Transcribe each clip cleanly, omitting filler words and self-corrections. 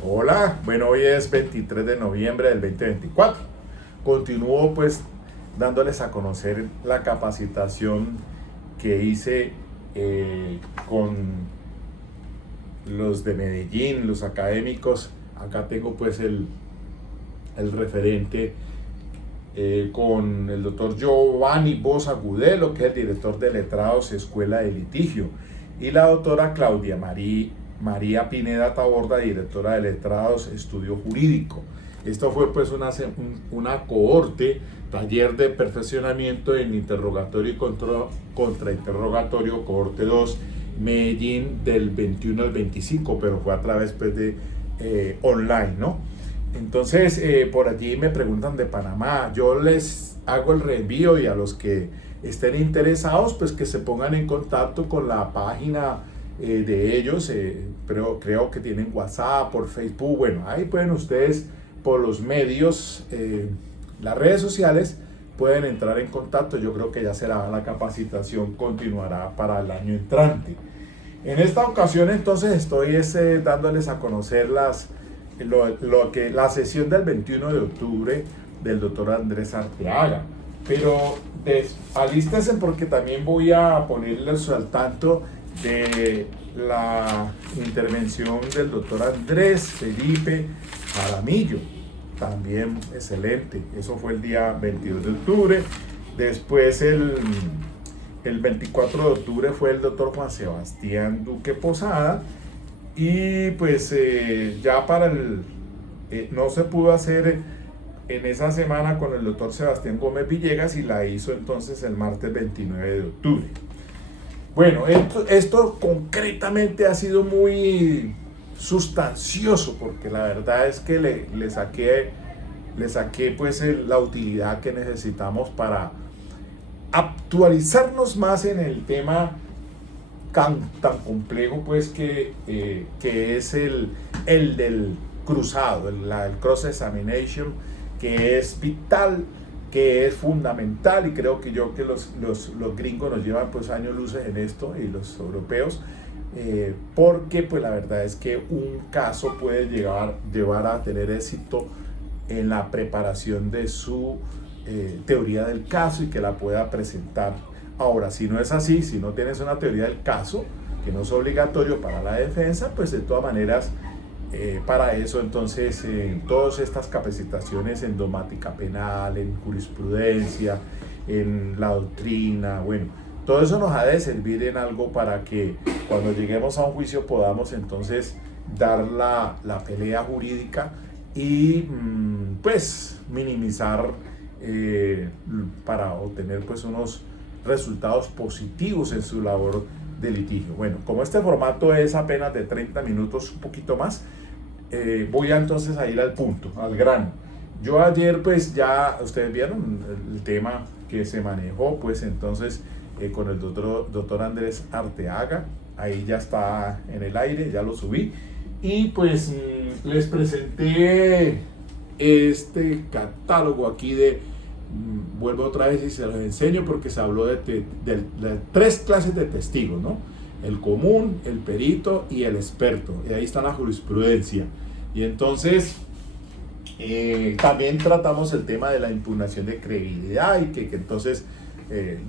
Hola, bueno, hoy es 23 de noviembre del 2024. Continúo pues dándoles a conocer la capacitación que hice con los de Medellín, los académicos. Acá tengo pues el referente con el doctor Giovanni Bosa Gudelo, que es el director de Letrados Escuela de Litigio, y la doctora Claudia María Pineda Taborda, directora de Letrados Estudio Jurídico. Esto fue pues una cohorte, taller de perfeccionamiento en interrogatorio y contrainterrogatorio, cohorte 2, Medellín, del 21 al 25, pero fue a través pues de online, ¿no? Entonces, por allí me preguntan de Panamá, yo les hago el reenvío, y a los que estén interesados, pues que se pongan en contacto con la página de ellos. Creo que tienen WhatsApp, por Facebook. Bueno, ahí pueden ustedes, por los medios, las redes sociales, pueden entrar en contacto. Yo creo que ya será, la capacitación continuará para el año entrante. En esta ocasión entonces estoy dándoles a conocer la sesión del 21 de octubre del doctor Andrés Arteaga. Pero alístense, porque también voy a ponerles al tanto de la intervención del doctor Andrés Felipe Jaramillo, también excelente. Eso fue el día 22 de octubre. Después el 24 de octubre fue el doctor Juan Sebastián Duque Posada. Y pues ya no se pudo hacer en esa semana con el doctor Sebastián Gómez Villegas, y la hizo entonces el martes 29 de octubre. Bueno, esto concretamente ha sido muy sustancioso, porque la verdad es que le saqué pues la utilidad que necesitamos para actualizarnos más en el tema tan complejo pues que es el del cruzado, el cross examination, que es vital, que es fundamental, y creo que los gringos nos llevan pues años luces en esto, y los europeos, porque pues la verdad es que un caso puede llevar a tener éxito en la preparación de su teoría del caso, y que la pueda presentar. Ahora, si no es así, si no tienes una teoría del caso, que no es obligatorio para la defensa, pues de todas maneras, para eso entonces todas estas capacitaciones en domática penal, en jurisprudencia, en la doctrina, bueno, todo eso nos ha de servir en algo para que cuando lleguemos a un juicio podamos entonces dar la pelea jurídica y pues minimizar para obtener pues unos resultados positivos en su labor de litigio. Bueno, como este formato es apenas de 30 minutos, un poquito más, voy entonces a ir al punto, al grano. Yo ayer pues ya ustedes vieron el tema que se manejó, pues entonces con el doctor Andrés Arteaga, ahí ya está en el aire, ya lo subí, y pues les presenté este catálogo aquí vuelvo otra vez y se los enseño, porque se habló de 3 clases de testigos, ¿no? El común, el perito y el experto, y ahí está la jurisprudencia. Y entonces también tratamos el tema de la impugnación de credibilidad, y que entonces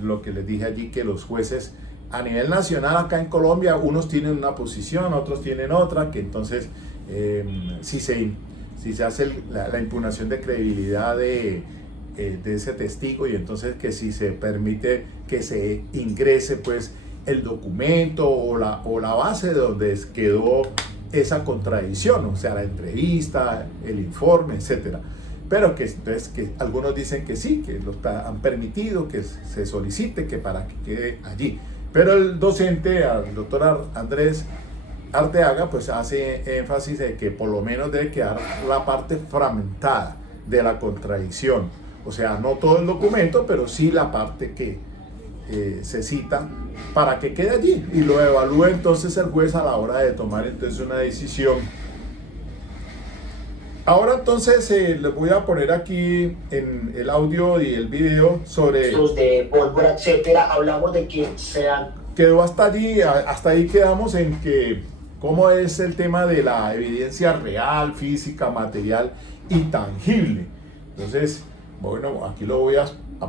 lo que les dije allí, que los jueces a nivel nacional acá en Colombia, unos tienen una posición, otros tienen otra, que entonces si se hace la impugnación de credibilidad de ese testigo, y entonces que si se permite que se ingrese pues el documento o la base de donde quedó esa contradicción, o sea, la entrevista, el informe, etcétera. Pero que entonces que algunos dicen que sí, que lo han permitido, que se solicite, que para que quede allí. Pero el docente, el doctor Andrés Arteaga, pues hace énfasis de que por lo menos debe quedar la parte fragmentada de la contradicción. O sea, no todo el documento, pero sí la parte que se cita, para que quede allí, y lo evalúe entonces el juez a la hora de tomar entonces una decisión. Ahora entonces les voy a poner aquí en el audio y el video sobre los de pólvora, etcétera. Hablamos de que sean. Quedó hasta allí, hasta ahí quedamos en que cómo es el tema de la evidencia real, física, material y tangible. Entonces, bueno, aquí lo voy a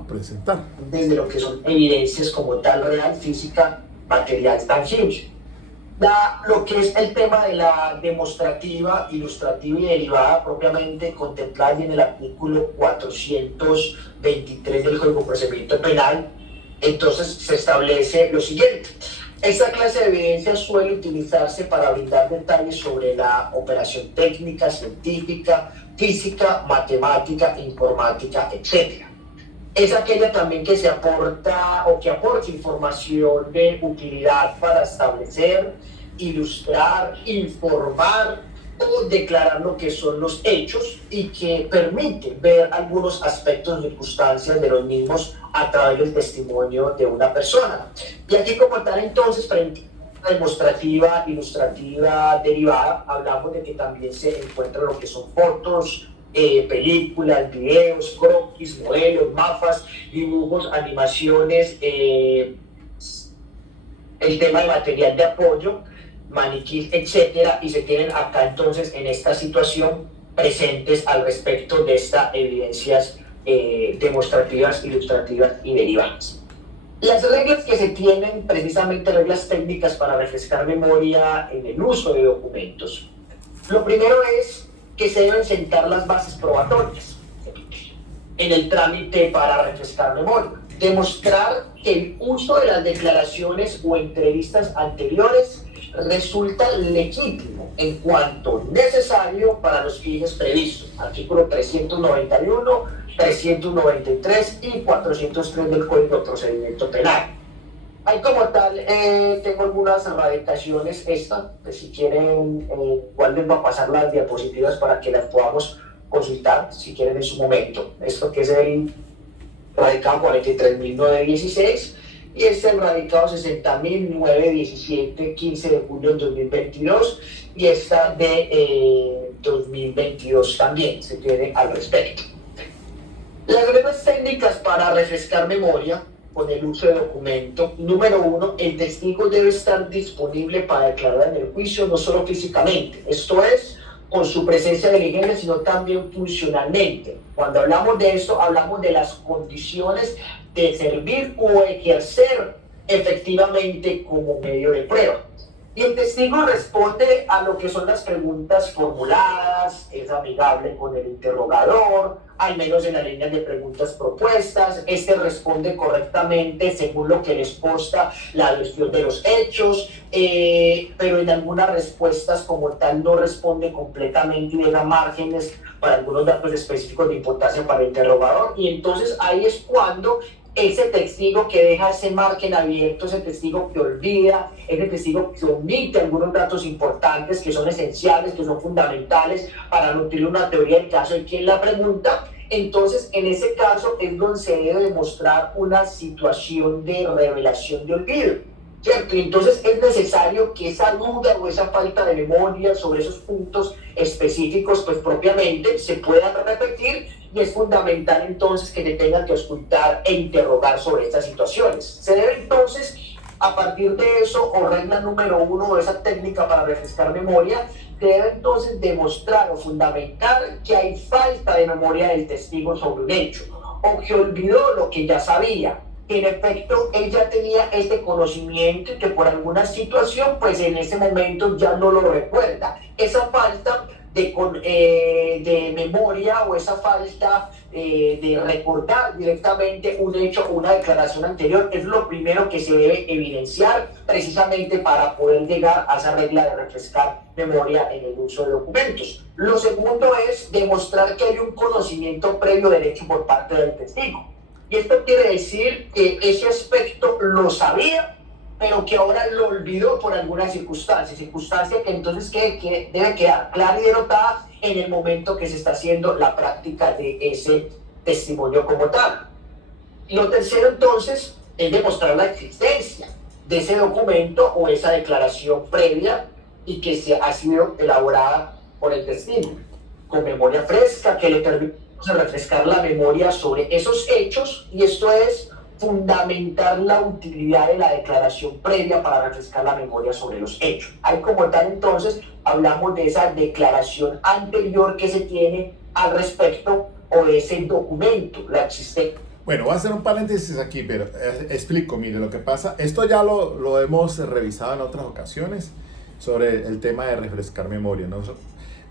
presentar. Desde lo que son evidencias como tal, real, física, material, tangible. Lo que es el tema de la demostrativa, ilustrativa y derivada propiamente contemplada en el artículo 423 del Código de Procedimiento Penal, entonces se establece lo siguiente. Esta clase de evidencia suele utilizarse para brindar detalles sobre la operación técnica, científica, física, matemática, informática, etc. Es aquella también que se aporta o que aporta información de utilidad para establecer, ilustrar, informar o declarar lo que son los hechos y que permite ver algunos aspectos o circunstancias de los mismos a través del testimonio de una persona. Y aquí como tal entonces, frente a la demostrativa, ilustrativa, derivada, hablamos de que también se encuentran lo que son fotos, películas, videos, croquis, modelos, mapas, dibujos, animaciones, el tema de material de apoyo, maniquís, etcétera, y se tienen acá entonces en esta situación presentes al respecto de estas evidencias demostrativas, ilustrativas y derivadas. Las reglas que se tienen, precisamente reglas técnicas para refrescar memoria en el uso de documentos. Lo primero es que se deben sentar las bases probatorias en el trámite para refrescar memoria. Demostrar que el uso de las declaraciones o entrevistas anteriores resulta legítimo en cuanto necesario para los fines previstos. Artículo 391, 393 y 403 del Código de Procedimiento Penal. Hay como tal, tengo algunas radicaciones, pues si quieren, igual les va a pasar las diapositivas para que las podamos consultar, si quieren en su momento. Esto que es el radicado 43.916 y este el radicado 60.917, 15 de julio del 2022 y esta de 2022 también se tiene al respecto. Las reglas técnicas para refrescar memoria con el uso de documento. Número 1, el testigo debe estar disponible para declarar en el juicio, no solo físicamente, esto es, con su presencia diligencia, sino también funcionalmente. Cuando hablamos de eso, hablamos de las condiciones de servir o ejercer efectivamente como medio de prueba. Y el testigo responde a lo que son las preguntas formuladas, es amigable con el interrogador, al menos en las líneas de preguntas propuestas, responde correctamente según lo que les consta la versión de los hechos, pero en algunas respuestas como tal no responde completamente y deja márgenes para algunos datos específicos de importancia para el interrogador, y entonces ahí es cuando ese testigo que deja ese margen abierto, ese testigo que olvida, ese testigo que omite algunos datos importantes que son esenciales, que son fundamentales para nutrir una teoría del caso de quien la pregunta, entonces en ese caso es donde se debe demostrar una situación de revelación de olvido, ¿cierto? Y entonces es necesario que esa duda o esa falta de memoria sobre esos puntos específicos, pues propiamente se puedan repetir. Y es fundamental entonces que se tengan que auscultar e interrogar sobre estas situaciones. Se debe entonces, a partir de eso, o regla número 1 de esa técnica para refrescar memoria, debe entonces demostrar o fundamentar que hay falta de memoria del testigo sobre un hecho, o que olvidó lo que ya sabía, que en efecto él ya tenía este conocimiento y que por alguna situación, pues en ese momento ya no lo recuerda. Esa falta de memoria o esa falta de recordar directamente un hecho o una declaración anterior es lo primero que se debe evidenciar precisamente para poder llegar a esa regla de refrescar memoria en el uso de documentos. Lo segundo es demostrar que hay un conocimiento previo del hecho por parte del testigo. Y esto quiere decir que ese aspecto lo sabía, pero que ahora lo olvidó por alguna circunstancia que entonces que debe quedar clara y denotada en el momento que se está haciendo la práctica de ese testimonio como tal. Y lo tercero entonces es demostrar la existencia de ese documento o esa declaración previa y que ha sido elaborada por el testigo, con memoria fresca, que le permite refrescar la memoria sobre esos hechos, y esto es fundamentar la utilidad de la declaración previa para refrescar la memoria sobre los hechos. Ahí como tal entonces hablamos de esa declaración anterior que se tiene al respecto o de ese documento, la existencia. Bueno, voy a hacer un paréntesis aquí, pero explico, mire, lo que pasa, esto ya lo hemos revisado en otras ocasiones sobre el tema de refrescar memoria, ¿no?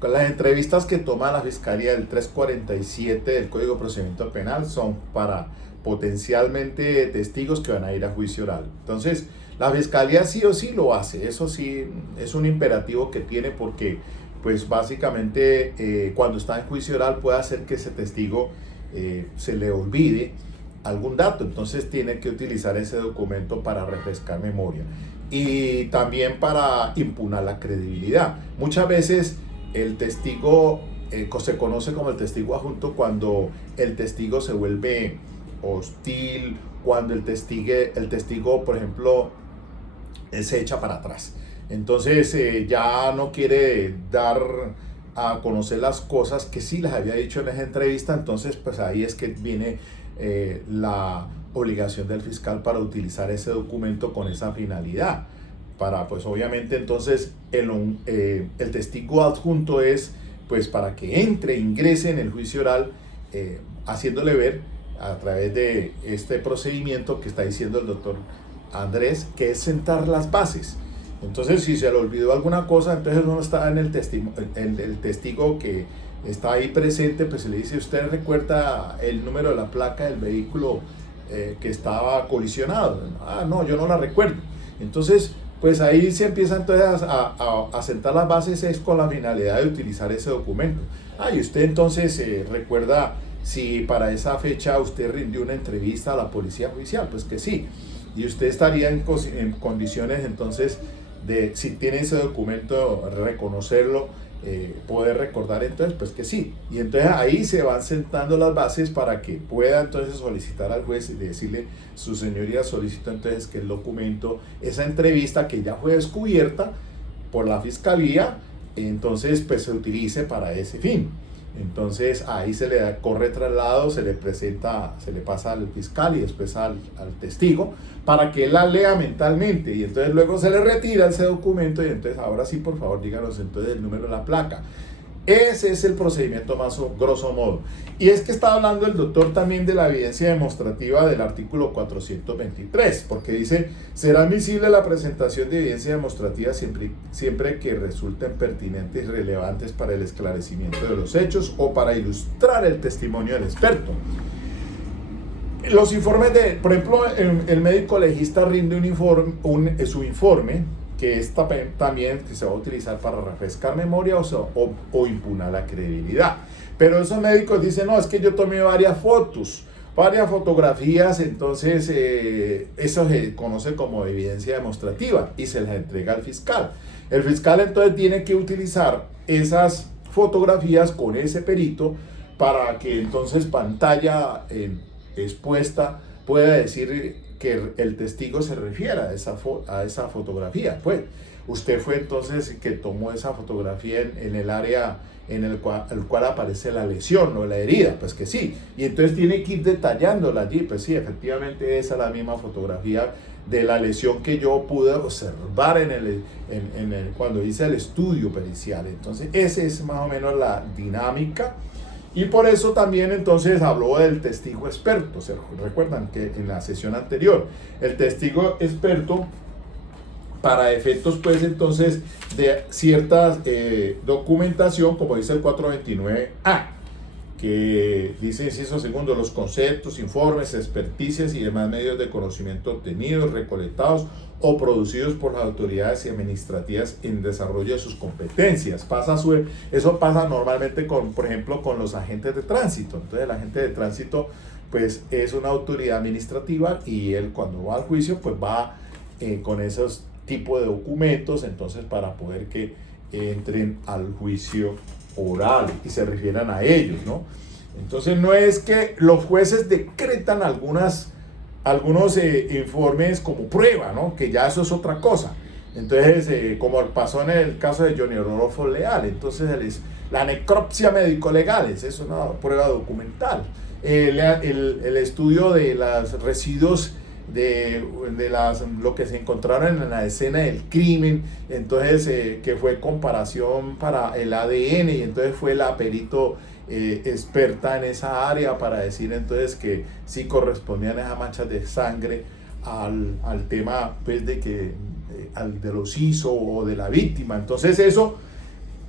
Con las entrevistas que toma la Fiscalía del 347 del Código de Procedimiento Penal son para potencialmente testigos que van a ir a juicio oral. Entonces, la Fiscalía sí o sí lo hace, eso sí es un imperativo que tiene porque, pues básicamente, cuando está en juicio oral puede hacer que ese testigo se le olvide algún dato, entonces tiene que utilizar ese documento para refrescar memoria y también para impugnar la credibilidad. Muchas veces el testigo se conoce como el testigo adjunto cuando el testigo se vuelve hostil, cuando el testigo, por ejemplo, se echa para atrás. Entonces ya no quiere dar a conocer las cosas que sí las había dicho en esa entrevista, entonces pues ahí es que viene la obligación del fiscal para utilizar ese documento con esa finalidad, para pues obviamente entonces el testigo adjunto es pues para que ingrese en el juicio oral haciéndole ver a través de este procedimiento que está diciendo el doctor Andrés, que es sentar las bases. Entonces, si se le olvidó alguna cosa, entonces uno está en el testigo que está ahí presente, pues se le dice, ¿usted recuerda el número de la placa del vehículo que estaba colisionado? Ah, no, yo no la recuerdo. Entonces, pues ahí se empieza entonces a sentar las bases, es con la finalidad de utilizar ese documento. Ah, y usted entonces recuerda si para esa fecha usted rindió una entrevista a la policía judicial, pues que sí. Y usted estaría en condiciones entonces de, si tiene ese documento, reconocerlo, poder recordar entonces pues que sí. Y entonces ahí se van sentando las bases para que pueda entonces solicitar al juez y decirle, su señoría, solicito entonces que el documento, esa entrevista que ya fue descubierta por la fiscalía, entonces pues se utilice para ese fin. Entonces ahí se le corre traslado, se le presenta, se le pasa al fiscal y después al testigo para que él la lea mentalmente, y entonces luego se le retira ese documento y entonces ahora sí, por favor, díganos entonces el número de la placa. Ese es el procedimiento más grosso modo. Y es que está hablando el doctor también de la evidencia demostrativa del artículo 423, porque dice, será admisible la presentación de evidencia demostrativa siempre que resulten pertinentes y relevantes para el esclarecimiento de los hechos o para ilustrar el testimonio del experto. Los informes por ejemplo, el médico legista rinde su informe, que es también que se va a utilizar para refrescar memoria o impugnar la credibilidad. Pero esos médicos dicen, no, es que yo tomé varias fotografías, entonces eso se conoce como evidencia demostrativa y se les entrega al fiscal. El fiscal entonces tiene que utilizar esas fotografías con ese perito para que entonces pantalla expuesta pueda decir que el testigo se refiera a esa fotografía. Pues usted fue entonces que tomó esa fotografía en el área en el cual aparece la lesión o la herida, pues que sí, y entonces tiene que ir detallándola allí, pues sí, efectivamente esa es la misma fotografía de la lesión que yo pude observar cuando hice el estudio pericial. Entonces esa es más o menos la dinámica. Y por eso también entonces habló del testigo experto. ¿Se recuerdan que en la sesión anterior el testigo experto, para efectos pues entonces de cierta documentación, como dice el 429A, que dice, inciso segundo, los conceptos, informes, experticias y demás medios de conocimiento obtenidos, recolectados o producidos por las autoridades administrativas en desarrollo de sus competencias. Eso pasa normalmente por ejemplo, con los agentes de tránsito. Entonces el agente de tránsito pues es una autoridad administrativa y él cuando va al juicio pues va con esos tipos de documentos, entonces para poder que entren al juicio oral y se refieran a ellos, ¿no? Entonces no es que los jueces decretan algunos informes como prueba, ¿no? Que ya eso es otra cosa. Entonces, como pasó en el caso de Johnny Rodolfo Leal, entonces la necropsia médico-legal es una prueba documental. el estudio de los residuos lo que se encontraron en la escena del crimen, entonces que fue comparación para el ADN, y entonces fue la perito experta en esa área para decir entonces que sí correspondían esas manchas de sangre al tema pues de los ISO o de la víctima. Entonces eso,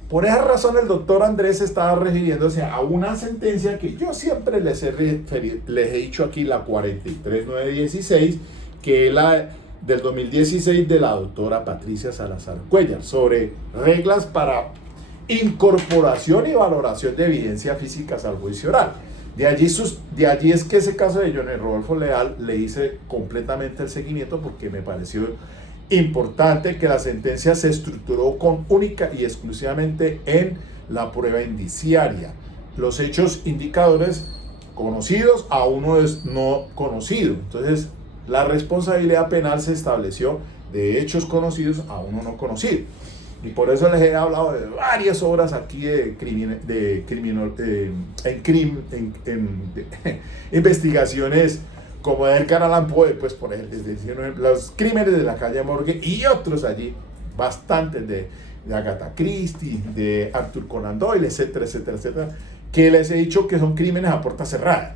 por esa razón el doctor Andrés estaba refiriéndose a una sentencia que yo siempre les he dicho aquí, la 43916, que es la del 2016 de la doctora Patricia Salazar Cuellar, sobre reglas para incorporación y valoración de evidencia física al juicio oral. De allí es que ese caso de Johnny Rodolfo Leal le hice completamente el seguimiento, porque me pareció importante que la sentencia se estructuró única y exclusivamente en la prueba indiciaria, los hechos indicadores conocidos a uno es no conocido. Entonces la responsabilidad penal se estableció de hechos conocidos a uno no conocido, y por eso les he hablado de varias obras aquí de investigaciones, como de Edgar Allan Poe, pues por ejemplo, los crímenes de la calle Morgue y otros allí, bastantes de Agatha Christie, de Arthur Conan Doyle, etcétera, etcétera, etcétera, que les he dicho que son crímenes a puerta cerrada.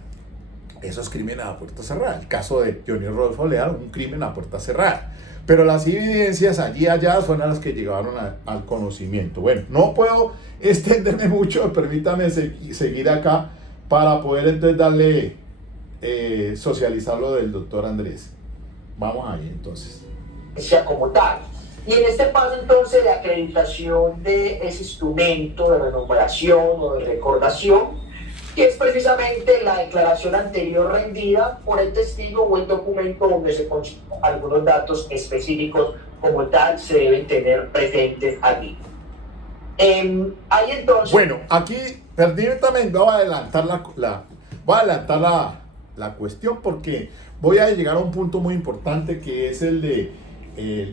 Esos crímenes a puerta cerrada, el caso de Johnny Rodolfo Leal, un crimen a puerta cerrada, pero las evidencias allí halladas fueron las que llegaron al conocimiento. Bueno, no puedo extenderme mucho, permítame seguir acá para poder entonces darle socializar lo del doctor Andrés. Vamos ahí entonces. Sea como tal. Y en este paso entonces de acreditación de ese instrumento de renombración o de recordación, que es precisamente la declaración anterior rendida por el testigo o el documento donde se consignan algunos datos específicos como tal se deben tener presentes allí. Ahí entonces... Bueno, aquí también voy a adelantar la cuestión, porque voy a llegar a un punto muy importante, que es el de,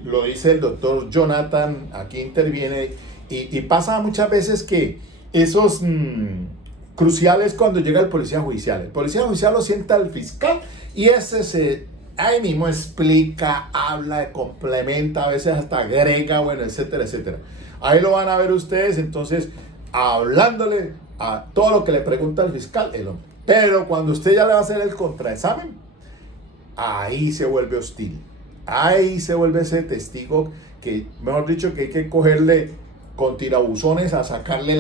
lo dice el doctor Jonathan, aquí interviene, y pasa muchas veces que esos cruciales cuando llega el policía judicial. El policía judicial lo sienta al fiscal y ese ahí mismo explica, habla, complementa, a veces hasta agrega, bueno, etcétera, etcétera. Ahí lo van a ver ustedes, entonces, hablándole a todo lo que le pregunta el fiscal, el hombre. Pero cuando usted ya le va a hacer el contraexamen, ahí se vuelve hostil. Ahí se vuelve ese testigo que, mejor dicho, que hay que cogerle con tirabuzones a sacarle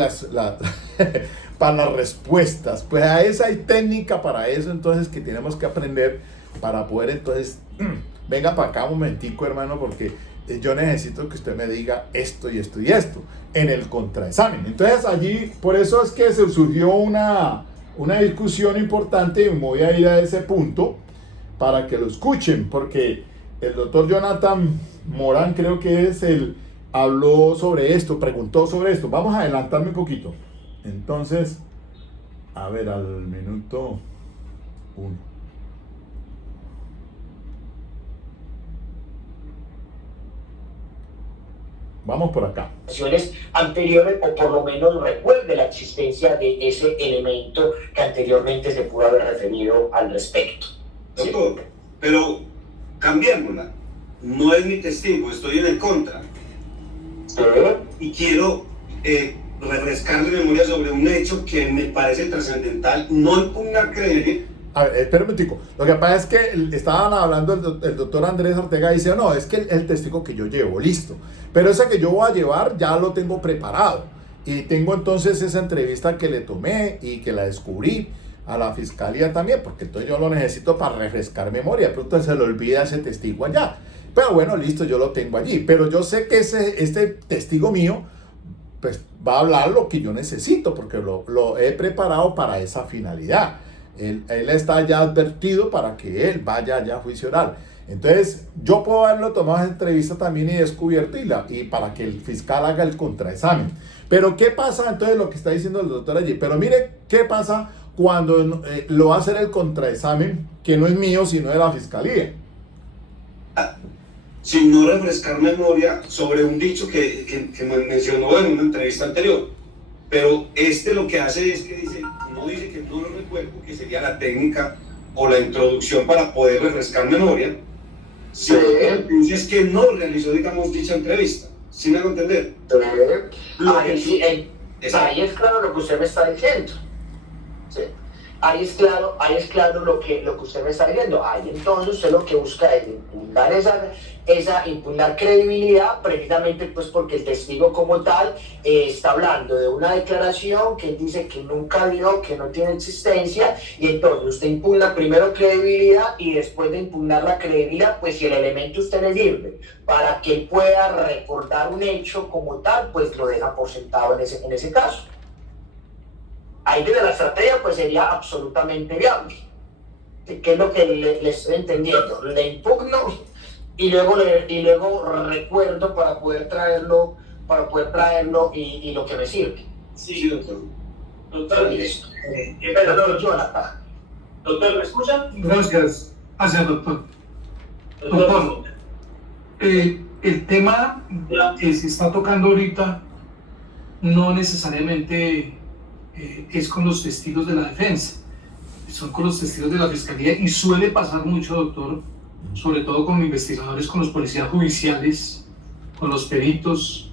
para las respuestas. Pues a esa hay técnica para eso, entonces, que tenemos que aprender para poder, entonces, venga para acá un momentico, hermano, porque yo necesito que usted me diga esto y esto y esto en el contraexamen. Entonces allí, por eso es que se surgió una discusión importante, y me voy a ir a ese punto para que lo escuchen, porque el doctor Jonathan Morán, creo que es habló sobre esto, preguntó sobre esto. Vamos a adelantarme un poquito. Entonces, a ver, al minuto 1. Vamos por acá. Anteriores, o por lo menos recuerde la existencia de ese elemento que anteriormente se pudo haber referido al respecto. Doctor, ¿sí? Pero cambiémosla. No es mi testigo, estoy en el contra. ¿Sí? Y quiero refrescar la memoria sobre un hecho que me parece trascendental, no impugnar creer. A ver, espera un momentico. Lo que pasa es que estaban hablando, el doctor Andrés Ortega dice, no, es que el testigo que yo llevo, listo. Pero ese que yo voy a llevar ya lo tengo preparado. Y tengo entonces esa entrevista que le tomé y que la descubrí a la fiscalía también, porque entonces yo lo necesito para refrescar memoria. Pero entonces se le olvida ese testigo allá. Pero bueno, listo, yo lo tengo allí. Pero yo sé que este testigo mío, pues va a hablar lo que yo necesito, porque lo he preparado para esa finalidad. Él está ya advertido para que él vaya ya a juicio oral. Entonces, yo puedo haberlo tomado esa entrevista también y descubierto y para que el fiscal haga el contraexamen. Pero, ¿qué pasa? Entonces, lo que está diciendo el doctor allí. Pero mire, ¿qué pasa cuando lo va a hacer el contraexamen, que no es mío, sino de la fiscalía? Sin no refrescar memoria sobre un dicho que me mencionó en una entrevista anterior. Pero lo que hace es que dice, no dice que no lo recuerdo, que sería la técnica o la introducción para poder refrescar memoria, si es que no realizó, digamos, dicha entrevista. ¿Sí me hago entender? Ahí es claro lo que usted me está diciendo. ¿Sí? Ahí es claro lo que usted me está diciendo. Ahí entonces usted lo que busca es impugnar credibilidad, precisamente pues porque el testigo como tal está hablando de una declaración que él dice que nunca dio, que no tiene existencia, y entonces usted impugna primero credibilidad y después de impugnar la credibilidad, pues si el elemento a usted le sirve para que él pueda recordar un hecho como tal, pues lo deja por sentado en ese caso. Ahí desde la estrategia pues sería absolutamente viable. ¿Qué es lo que le estoy entendiendo? Le impugno y luego recuerdo para poder traerlo y lo que me sirve. Sí, doctor. Doctor, Jonathan. Doctor, ¿me escuchan? Gracias, doctor. Doctor, el tema que se está tocando ahorita no necesariamente es con los testigos de la defensa, son con los testigos de la fiscalía, y suele pasar mucho, doctor, sobre todo con investigadores, con los policías judiciales, con los peritos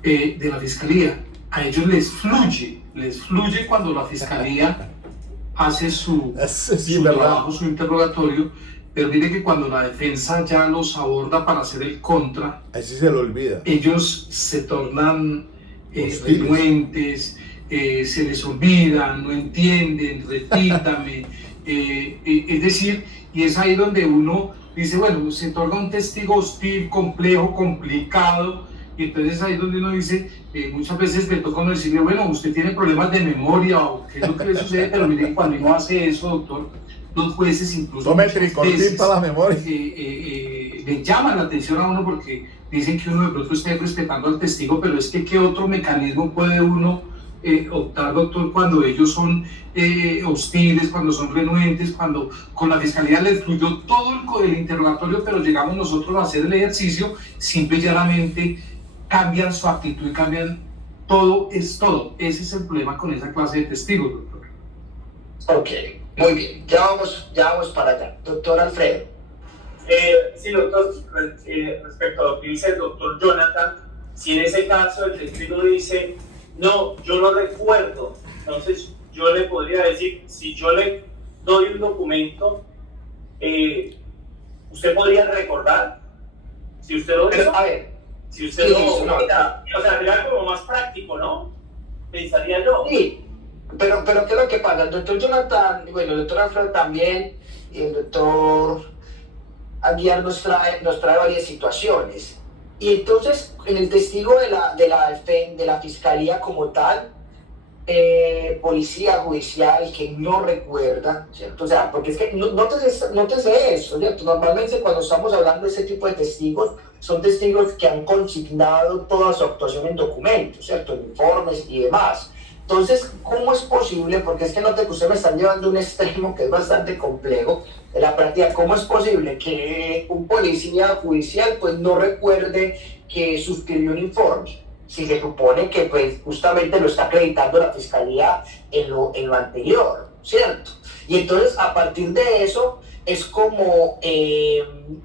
de la fiscalía. A ellos les fluye cuando la fiscalía hace su trabajo, su interrogatorio, pero mire que cuando la defensa ya los aborda para hacer el contra, así se lo olvida. Ellos se tornan renuentes, se les olvida, no entienden, repítame, es decir, y es ahí donde uno dice, bueno, se torna un testigo hostil, complejo, complicado, y entonces ahí es donde uno dice, muchas veces le toca uno decirle, bueno, usted tiene problemas de memoria, o qué es lo que le sucede, pero mire, cuando uno hace eso, doctor, los jueces incluso tome tricortin para la memoria. Le llaman la atención a uno porque dicen que uno de pronto está respetando al testigo, pero es que ¿qué otro mecanismo puede uno optar, doctor, cuando ellos son hostiles, cuando son renuentes, cuando con la fiscalía les fluyó todo el interrogatorio, pero llegamos nosotros a hacer el ejercicio, simple y llanamente cambian su actitud y cambian todo, es todo. Ese es el problema con esa clase de testigos, doctor. Ok, muy bien, ya vamos para allá. Doctor Alfredo. Sí, doctor, respecto a lo que dice el doctor Jonathan, si en ese caso el testigo dice, no, yo no recuerdo, entonces yo le podría decir, si yo le doy un documento, ¿usted podría recordar? Si usted lo hizo, a ver, si usted o sea, sería como más práctico, ¿no? Pensaría yo. Sí, pero ¿qué es lo que pasa? El doctor Jonathan, bueno, el doctor Alfredo también, y el doctor Aguiar nos trae varias situaciones. Y entonces, en el testigo de la fiscalía como tal, policía judicial que no recuerda, ¿cierto? O sea, porque es que nótese eso, ¿cierto? Normalmente cuando estamos hablando de ese tipo de testigos, son testigos que han consignado toda su actuación en documentos, ¿cierto? En informes y demás. Entonces, ¿cómo es posible? Porque es que note que usted me están llevando a un extremo que es bastante complejo de la práctica. ¿Cómo es posible que un policía judicial pues no recuerde que suscribió un informe? Si se supone que pues justamente lo está acreditando la fiscalía en lo anterior, ¿cierto? Y entonces a partir de eso es como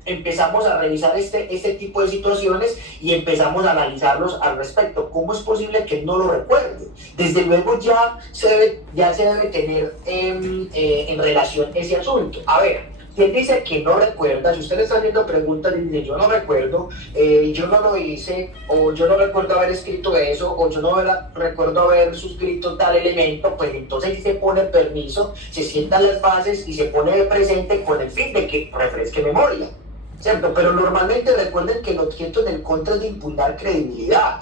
empezamos a revisar este tipo de situaciones y empezamos a analizarlos al respecto. ¿Cómo es posible que no lo recuerde? Desde luego ya se debe tener en relación ese asunto. A ver, si él dice que no recuerda, si usted le está haciendo preguntas y dice yo no recuerdo, yo no lo hice, o yo no recuerdo haber escrito eso, o yo no recuerdo haber suscrito tal elemento, pues entonces se pone permiso, se sientan las bases y se pone de presente con el fin de que refresque memoria, ¿cierto? Pero normalmente recuerden que el objeto del contra es de impugnar credibilidad,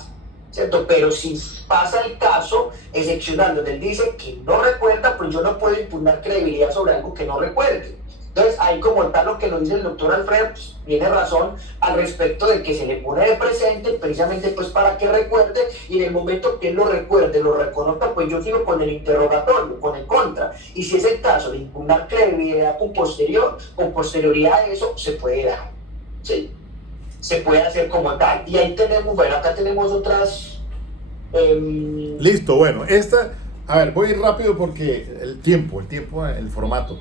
¿cierto? Pero si pasa el caso excepcional donde él dice que no recuerda, pues yo no puedo impugnar credibilidad sobre algo que no recuerde. Entonces, ahí como tal lo que nos dice el doctor Alfredo, pues, tiene razón al respecto de que se le pone de presente precisamente pues para que recuerde, y en el momento que él lo recuerde, lo reconozca, pues yo sigo con el interrogatorio, con el contra. Y si es el caso de impugnar credibilidad con posterioridad a eso, se puede dar, ¿sí? Se puede hacer como tal. Y ahí tenemos, bueno, acá tenemos otras... Listo, bueno, a ver, voy a ir rápido porque el tiempo, el formato.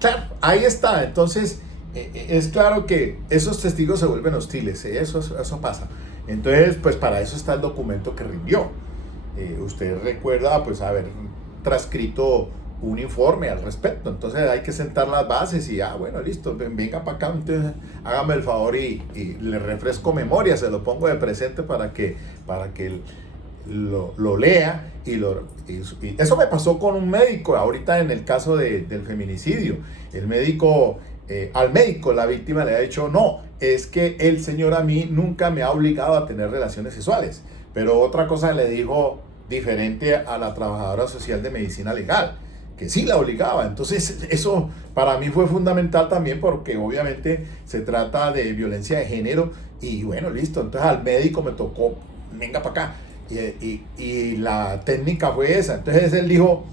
Claro, ahí está. Entonces, es claro que esos testigos se vuelven hostiles, eso pasa. Entonces, pues para eso está el documento que rindió. Usted recuerda, pues, haber transcrito un informe al respecto. Entonces hay que sentar las bases y, bueno, listo, venga para acá, entonces hágame el favor y le refresco memoria, se lo pongo de presente para que lo lea y eso me pasó con un médico ahorita en el caso del feminicidio. El médico, al médico la víctima le ha dicho, no, es que el señor a mí nunca me ha obligado a tener relaciones sexuales, pero otra cosa le dijo diferente a la trabajadora social de medicina legal, que sí la obligaba. Entonces eso para mí fue fundamental también porque obviamente se trata de violencia de género y bueno, listo, entonces al médico me tocó, venga para acá. Y la técnica fue esa. Entonces él dijo,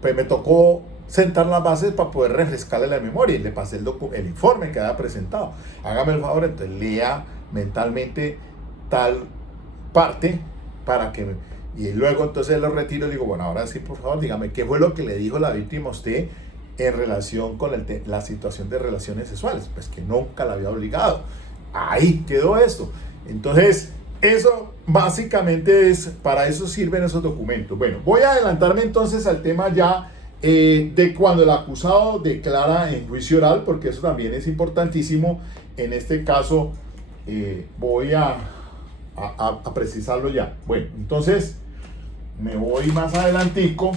pues me tocó sentar las bases para poder refrescarle la memoria y le pasé el informe que había presentado. Hágame el favor, entonces lea mentalmente tal parte para que y luego entonces lo retiro y digo, bueno, ahora sí, por favor, dígame qué fue lo que le dijo la víctima a usted en relación con la situación de relaciones sexuales. Pues que nunca la había obligado. Ahí quedó esto. Entonces eso básicamente para eso sirven esos documentos. Bueno, voy a adelantarme entonces al tema ya de cuando el acusado declara en juicio oral, porque eso también es importantísimo. En este caso voy a precisarlo ya. Bueno, entonces me voy más adelantico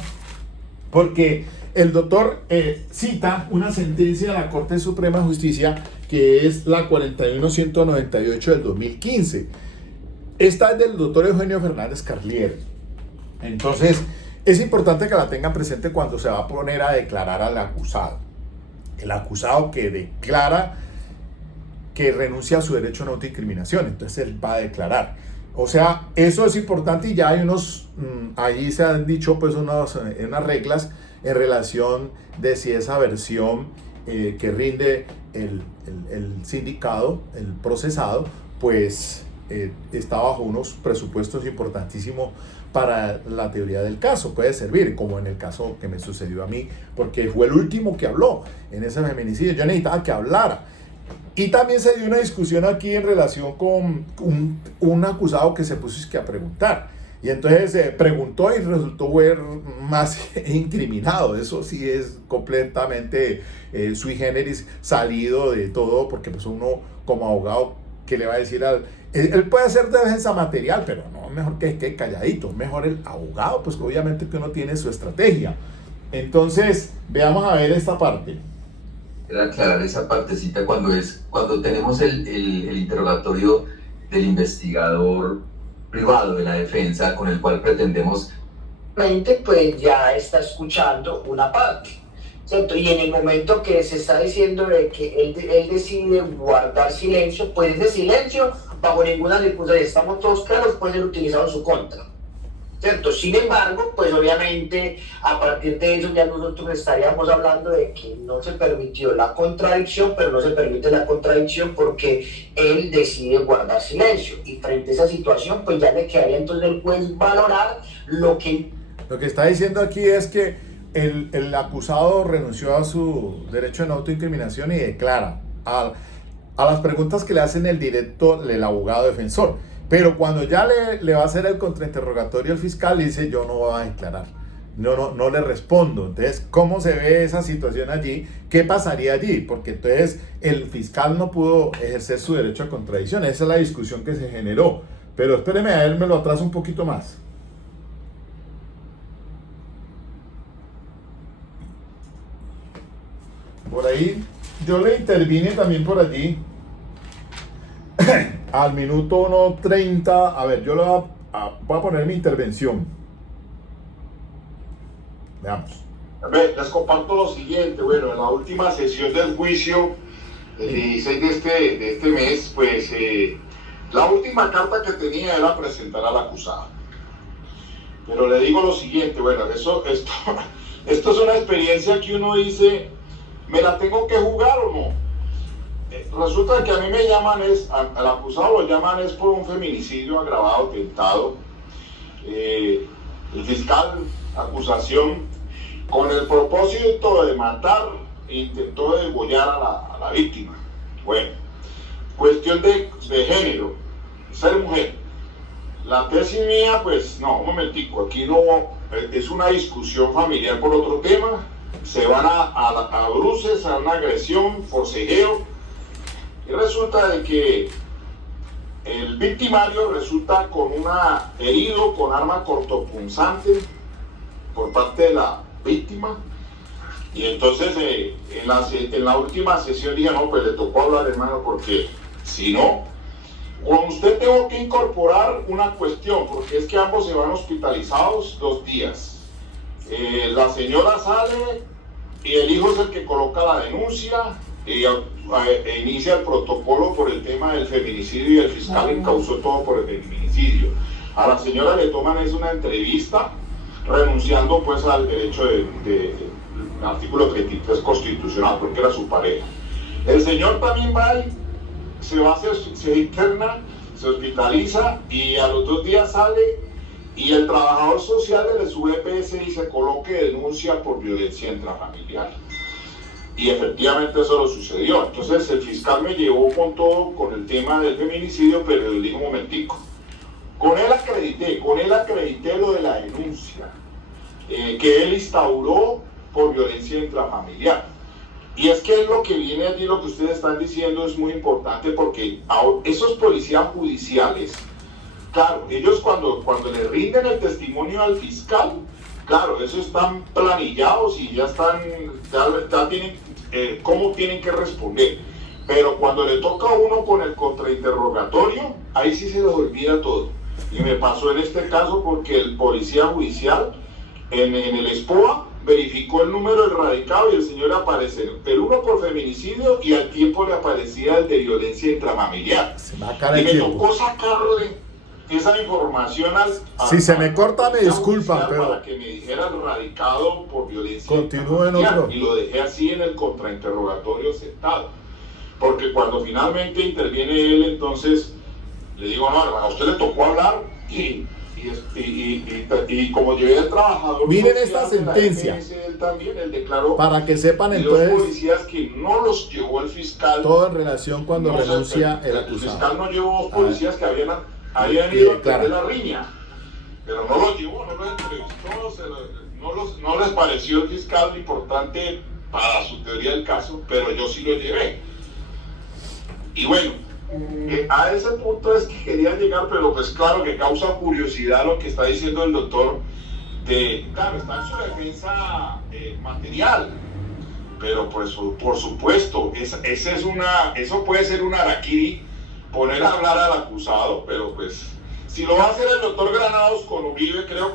porque el doctor cita una sentencia de la Corte Suprema de Justicia que es la 41198 del 2015. Esta es del doctor Eugenio Fernández Carlier. Entonces, es importante que la tengan presente cuando se va a poner a declarar al acusado. El acusado que declara que renuncia a su derecho a no autoincriminación. Entonces, él va a declarar. O sea, eso es importante y ya hay allí se han dicho pues unas reglas en relación de si esa versión que rinde el sindicado, el procesado, pues está bajo unos presupuestos importantísimos para la teoría del caso. Puede servir, como en el caso que me sucedió a mí, porque fue el último que habló en ese feminicidio. Yo necesitaba que hablara. Y también se dio una discusión aquí en relación con un acusado que se puso a preguntar. Y entonces preguntó y resultó ver más incriminado. Eso sí es completamente sui generis, salido de todo, porque pues uno como abogado, ¿qué le va a decir él puede hacer defensa material, pero no, mejor que calladito, mejor el abogado, pues obviamente que uno tiene su estrategia. Entonces, veamos a ver esta parte. Era aclarar esa partecita cuando tenemos el interrogatorio del investigador privado de la defensa con el cual pretendemos... Pues ya está escuchando una parte, ¿cierto? Y en el momento que se está diciendo de que él decide guardar silencio, pues ese silencio, bajo ninguna circunstancia, estamos todos claros, puede ser utilizado en su contra, ¿cierto? Sin embargo, pues obviamente a partir de eso ya nosotros estaríamos hablando de que no se permitió la contradicción, pero no se permite la contradicción porque él decide guardar silencio. Y frente a esa situación, pues ya le quedaría entonces al juez valorar lo que... Lo que está diciendo aquí es que el acusado renunció a su derecho de no autoincriminación y declara a las preguntas que le hacen el abogado defensor. Pero cuando ya le va a hacer el contrainterrogatorio el fiscal, dice, yo no voy a declarar, no le respondo. Entonces, ¿cómo se ve esa situación allí? ¿Qué pasaría allí? Porque entonces el fiscal no pudo ejercer su derecho a contradicción. Esa es la discusión que se generó. Pero espéreme, a ver, me lo atraso un poquito más. Por ahí, yo le intervine también por allí. Al minuto 1:30, a ver, yo voy a poner mi intervención. Veamos. A ver, les comparto lo siguiente. Bueno, en la última sesión del juicio, el 16 de este mes, pues la última carta que tenía era presentar al acusado. Pero le digo lo siguiente, bueno, esto es una experiencia que uno dice, ¿me la tengo que jugar o no? Resulta que a mí me llaman, al acusado lo llaman por un feminicidio agravado, tentado. El fiscal acusación con el propósito de matar e intentó degollar a la víctima. Bueno, cuestión de género, ser mujer. La tesis mía, pues no, un momentico, aquí no, es una discusión familiar por otro tema, se van a bruces, a una agresión, forcejeo, y resulta de que el victimario resulta con una herido con arma cortopunzante por parte de la víctima, y entonces en la última sesión dije, no, pues le tocó hablar, hermano, porque si no, con usted tengo que incorporar una cuestión, porque es que ambos se van hospitalizados 2 días. La señora sale y el hijo es el que coloca la denuncia e inicia el protocolo por el tema del feminicidio y el fiscal encausó todo por el feminicidio. A la señora le toman una entrevista renunciando pues al derecho del artículo 33 constitucional porque era su pareja. El señor también va y se interna, se hospitaliza y a los 2 días sale y el trabajador social del SUEPS y se coloque denuncia por violencia intrafamiliar. Y efectivamente eso lo sucedió. Entonces el fiscal me llevó con todo, con el tema del feminicidio, pero le digo un momentico. Con él acredité lo de la denuncia que él instauró por violencia intrafamiliar. Y es que es lo que viene allí, lo que ustedes están diciendo es muy importante porque esos policías judiciales, claro, ellos cuando le rinden el testimonio al fiscal, claro, esos están planillados y ya tienen cómo tienen que responder. Pero cuando le toca a uno con el contrainterrogatorio, ahí sí se les olvida todo. Y me pasó en este caso porque el policía judicial en el SPOA verificó el número del radicado y el señor aparece el uno por feminicidio y al tiempo le aparecía el de violencia intrafamiliar. Y me tocó sacarle esa información si se me corta me disculpan, pero para que me dijera el radicado por violencia continúe en otro. Y lo dejé así en el contrainterrogatorio sentado, porque cuando finalmente interviene él, entonces le digo, no, a usted le tocó hablar y como llevé al trabajador, miren esta sentencia, él también, él declaró, para que sepan y entonces los policías que no los llevó el fiscal, todo en relación cuando no renuncia el el acusado. fiscal no llevó 2 policías que habían ido a atender la riña, pero no los llevó, no los entrevistó, no les pareció el fiscal importante para su teoría del caso, pero yo sí lo llevé. Y bueno, a ese punto es que quería llegar, pero pues claro que causa curiosidad lo que está diciendo el doctor, claro, está en su defensa material, pero pues por supuesto, eso puede ser un harakiri, poner a hablar al acusado, pero pues si lo va a hacer el doctor Granados con Uribe, creo que